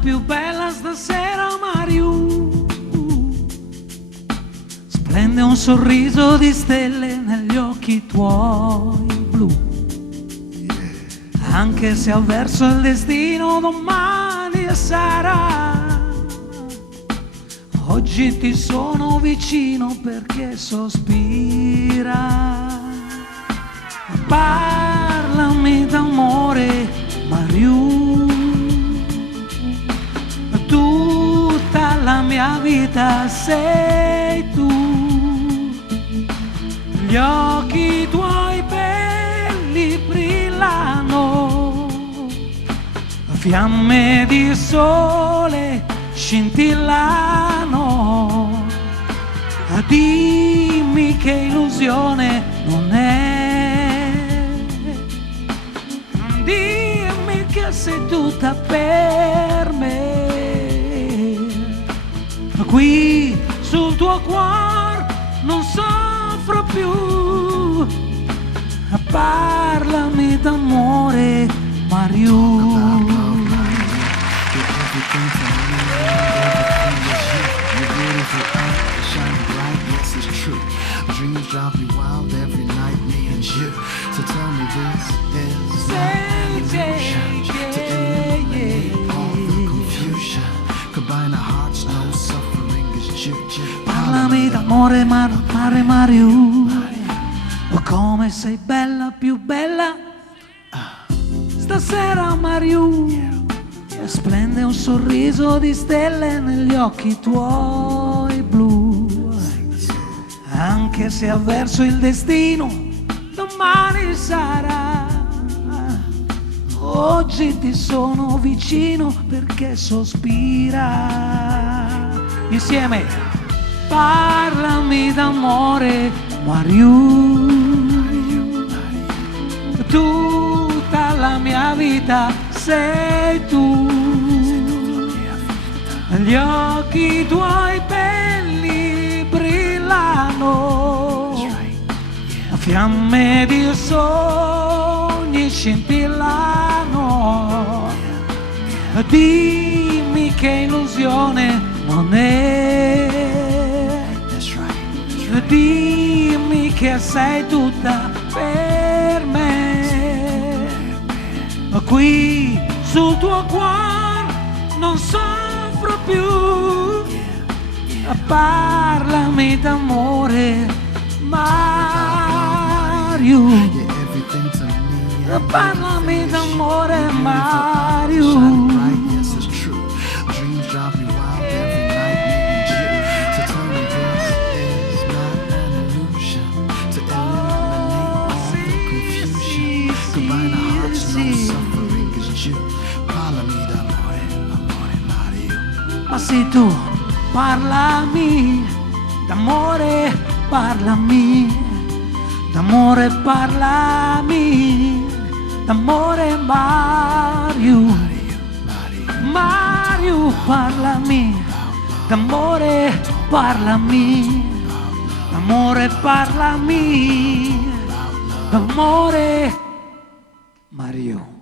più bella stasera, Mario. Splende un sorriso di stelle negli occhi tuoi blu. Anche se avverso il destino domani sarà, oggi ti sono vicino perché sospira. Parlami d'amore, Mario. Tutta la mia vita sei tu. Gli occhi tuoi belli brillano, fiamme di sole scintillano. Dimmi che illusione non è, dimmi che sei tutta per me. Qui sul tuo cuore non soffro più. Parlami d'amore, Mario. Dreams drive me wild every night, me and you. So tell me this is not an illusion to eliminate all the confusion. Combine our hearts, no suffering is juju. Parlami d'amore, mare Mario. Oh, come sei bella, più bella stasera, Mario. E splende un sorriso di stelle negli occhi tuoi blu. Anche se avverso il destino domani sarà, oggi ti sono vicino perché sospira. Insieme, parlami d'amore, Mario. Tutta la mia vita sei tu. Gli occhi tuoi belli brillano, fiamme di sogni scintillano. Dimmi che illusione non è, dimmi che sei tutta per me. Qui sul tuo cuore non soffro più. Parlami d'amore, Mario. Parlami d'amore, Mario. Ma sei tu, parlami d'amore, parlami d'amore, parlami d'amore, Mario. Mario, parlami d'amore, parlami d'amore, parlami d'amore, Mario.